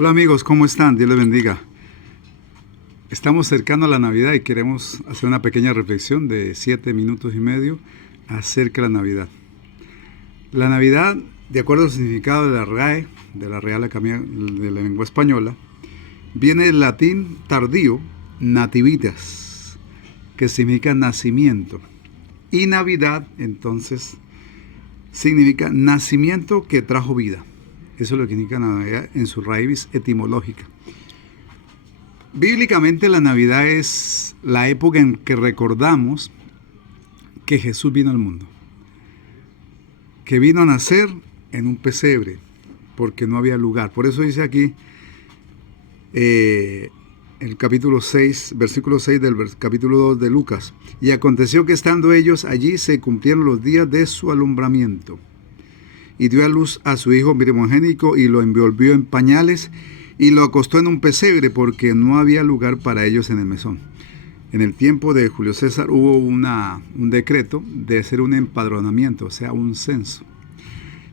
Hola amigos, ¿cómo están? Dios les bendiga. Estamos cercano a la Navidad y queremos hacer una pequeña reflexión de 7 minutos y medio acerca de la Navidad. La Navidad, de acuerdo al significado de la RAE, de la Real Academia de la Lengua Española, viene del latín tardío, nativitas, que significa nacimiento. Y Navidad, entonces, significa nacimiento que trajo vida. Eso es lo que significa Navidad en su raíz etimológica. Bíblicamente la Navidad es la época en que recordamos que Jesús vino al mundo, que vino a nacer en un pesebre, porque no había lugar. Por eso dice aquí el capítulo 6, versículo 6 del capítulo 2 de Lucas. Y aconteció que estando ellos allí se cumplieron los días de su alumbramiento. Y dio a luz a su hijo primogénito y lo envolvió en pañales y lo acostó en un pesebre porque no había lugar para ellos en el mesón. En el tiempo de Julio César hubo un decreto de hacer un empadronamiento, o sea, un censo.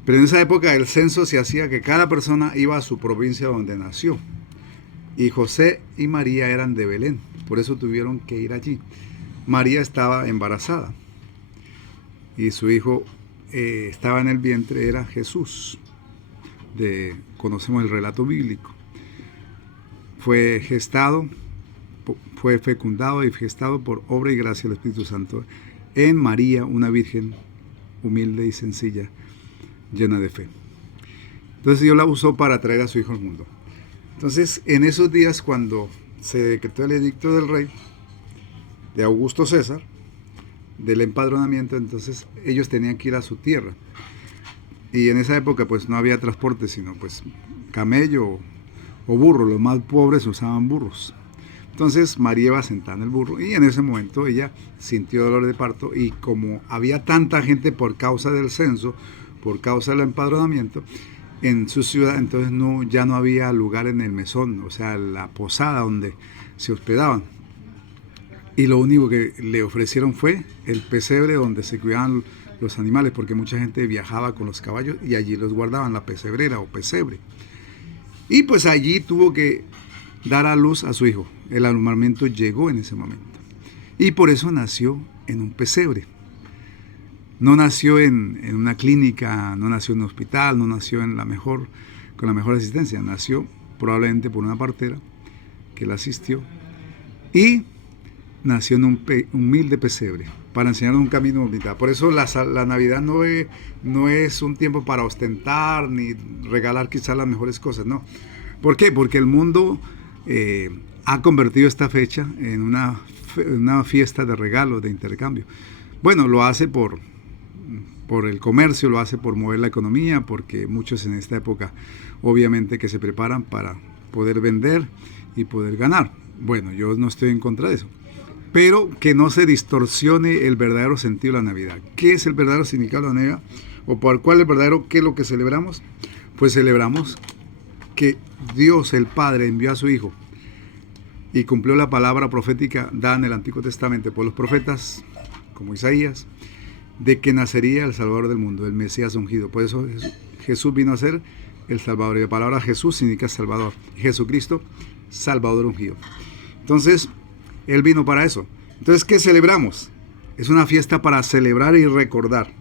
Pero en esa época el censo se hacía que cada persona iba a su provincia donde nació. Y José y María eran de Belén, por eso tuvieron que ir allí. María estaba embarazada y su hijo estaba en el vientre, era Jesús. Conocemos el relato bíblico. Fue gestado, fue fecundado y gestado por obra y gracia del Espíritu Santo en María, una virgen humilde y sencilla, llena de fe. Entonces Dios la usó para traer a su hijo al mundo. Entonces, en esos días, cuando se decretó el edicto del rey, de Augusto César, del empadronamiento, entonces ellos tenían que ir a su tierra. Y en esa época pues no había transporte, sino pues camello o burro. Los más pobres usaban burros. Entonces María iba sentada en el burro y en ese momento ella sintió dolor de parto, y como había tanta gente por causa del censo, por causa del empadronamiento en su ciudad, entonces ya no había lugar en el mesón, o sea, la posada donde se hospedaban. Y lo único que le ofrecieron fue el pesebre donde se cuidaban los animales, porque mucha gente viajaba con los caballos y allí los guardaban, la pesebrera o pesebre. Y pues allí tuvo que dar a luz a su hijo. El alumbramiento llegó en ese momento. Y por eso nació en un pesebre. No nació en una clínica, no nació en un hospital, no nació con la mejor asistencia. Nació probablemente por una partera que la asistió. Y nació en un humilde pesebre para enseñarnos un camino de humildad. Por eso la Navidad no es un tiempo para ostentar ni regalar quizás las mejores cosas, no. ¿Por qué? Porque el mundo ha convertido esta fecha en una fiesta de regalos, de intercambio. Bueno, lo hace por el comercio, lo hace por mover la economía, porque muchos en esta época obviamente que se preparan para poder vender y poder ganar. Bueno, yo no estoy en contra de eso, pero que no se distorsione el verdadero sentido de la Navidad. ¿Qué es el verdadero significado de la Navidad? ¿O por cuál es verdadero? ¿Qué es lo que celebramos? Pues celebramos que Dios el Padre envió a su Hijo y cumplió la palabra profética dada en el Antiguo Testamento por los profetas, como Isaías, de que nacería el Salvador del mundo, el Mesías ungido. Por eso Jesús vino a ser el Salvador. Y la palabra Jesús significa Salvador. Jesucristo, Salvador ungido. Entonces, Él vino para eso. Entonces, ¿qué celebramos? Es una fiesta para celebrar y recordar.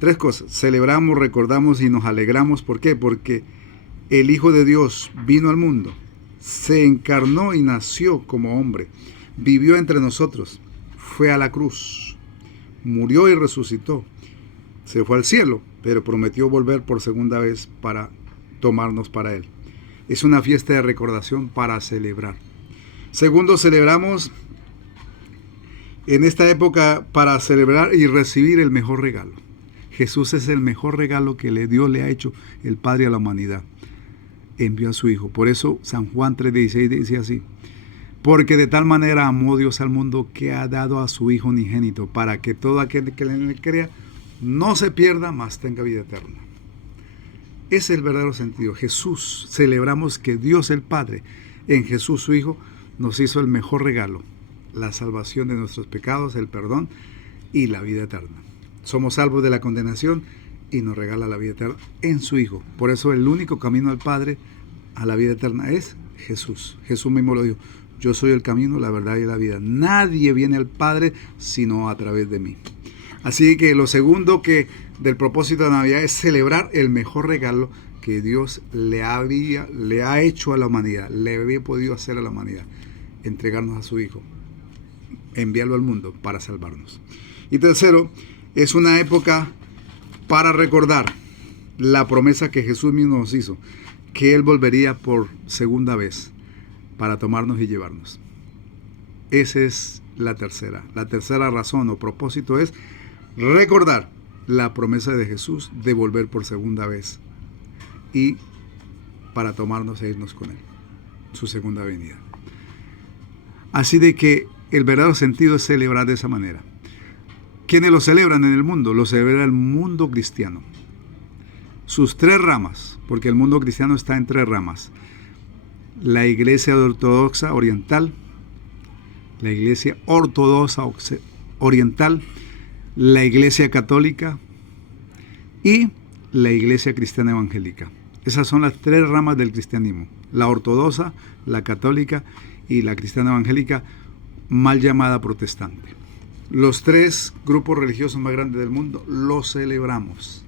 3 cosas. Celebramos, recordamos y nos alegramos. ¿Por qué? Porque el Hijo de Dios vino al mundo, se encarnó y nació como hombre, vivió entre nosotros, fue a la cruz, murió y resucitó, se fue al cielo, pero prometió volver por segunda vez para tomarnos para Él. Es una fiesta de recordación para celebrar. Segundo, celebramos en esta época para celebrar y recibir el mejor regalo. Jesús es el mejor regalo que Dios le ha hecho el Padre a la humanidad. Envió a su Hijo. Por eso San Juan 3:16 dice así: porque de tal manera amó Dios al mundo que ha dado a su Hijo unigénito, para que todo aquel que en él crea no se pierda, mas tenga vida eterna. Ese es el verdadero sentido. Jesús, celebramos que Dios el Padre, en Jesús su Hijo, nos hizo el mejor regalo, la salvación de nuestros pecados, el perdón y la vida eterna. Somos salvos de la condenación y nos regala la vida eterna en su Hijo. Por eso el único camino al Padre a la vida eterna es Jesús. Jesús mismo lo dijo: yo soy el camino, la verdad y la vida. Nadie viene al Padre sino a través de mí. Así que lo segundo que del propósito de Navidad es celebrar el mejor regalo que Dios le ha hecho a la humanidad, le había podido hacer a la humanidad: entregarnos a su Hijo, enviarlo al mundo para salvarnos. Y tercero, es una época para recordar la promesa que Jesús mismo nos hizo, que Él volvería por segunda vez para tomarnos y llevarnos. Esa es la tercera. La tercera razón o propósito es recordar la promesa de Jesús de volver por segunda vez y para tomarnos e irnos con Él, su segunda venida. Así de que el verdadero sentido es celebrar de esa manera. ¿Quiénes lo celebran en el mundo? Lo celebra el mundo cristiano. Sus tres ramas, porque el mundo cristiano está en tres ramas: la iglesia ortodoxa oriental, la iglesia ortodoxa oriental, la iglesia católica y la iglesia cristiana evangélica. Esas son las tres ramas del cristianismo: la ortodoxa, la católica y la cristiana evangélica, mal llamada protestante. Los tres grupos religiosos más grandes del mundo los celebramos.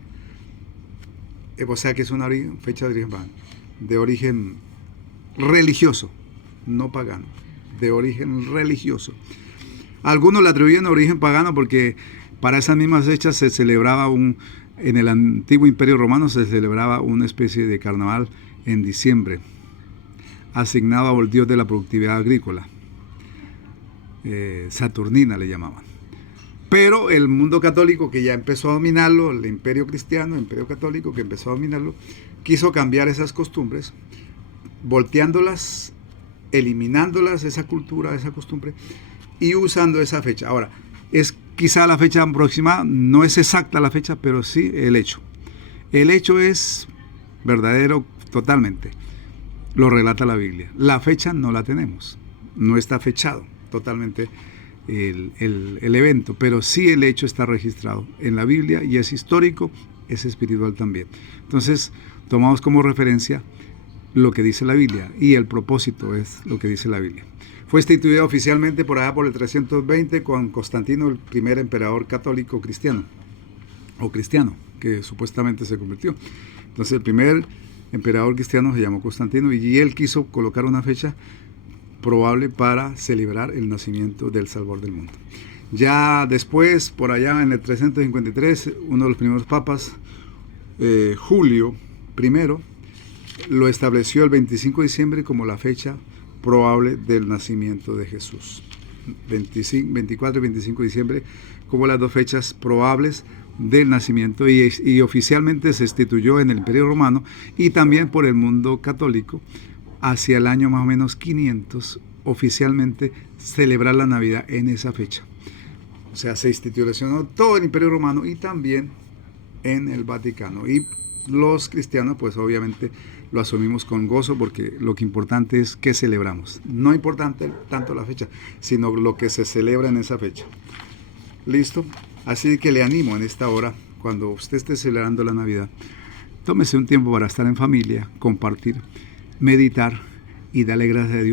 O sea que es una fecha de origen religioso, no pagano, de origen religioso. Algunos la atribuyen a origen pagano porque para esas mismas fechas se celebraba en el antiguo Imperio Romano se celebraba una especie de carnaval en diciembre, asignado al dios de la productividad agrícola, Saturnina le llamaban. Pero el mundo católico, que ya empezó a dominarlo, el imperio cristiano, el imperio católico que empezó a dominarlo, quiso cambiar esas costumbres, volteándolas, eliminándolas, esa cultura, esa costumbre, y usando esa fecha. Ahora, es quizá la fecha aproximada, no es exacta la fecha, pero sí el hecho. El hecho es verdadero totalmente. Lo relata la Biblia. La fecha no la tenemos, no está fechado totalmente el evento, pero sí el hecho está registrado en la Biblia y es histórico, es espiritual también. Entonces, tomamos como referencia lo que dice la Biblia y el propósito es lo que dice la Biblia. Fue instituida oficialmente por allá por el 320 con Constantino, el primer emperador católico cristiano, que supuestamente se convirtió. Entonces el primer emperador cristiano se llamó Constantino y él quiso colocar una fecha probable para celebrar el nacimiento del Salvador del mundo. Ya después, por allá en el 353, uno de los primeros papas, Julio I, lo estableció el 25 de diciembre como la fecha probable del nacimiento de Jesús. 24 y 25 de diciembre como las dos fechas probables del nacimiento y oficialmente se instituyó en el Imperio Romano y también por el mundo católico hacia el año más o menos 500 oficialmente celebrar la Navidad en esa fecha. O sea, se institucionó todo el Imperio Romano y también en el Vaticano. Y los cristianos pues obviamente lo asumimos con gozo porque lo que importante es que celebramos. No es importante tanto la fecha, sino lo que se celebra en esa fecha. ¿Listo? Así que le animo en esta hora, cuando usted esté celebrando la Navidad, tómese un tiempo para estar en familia, compartir, meditar y darle gracias a Dios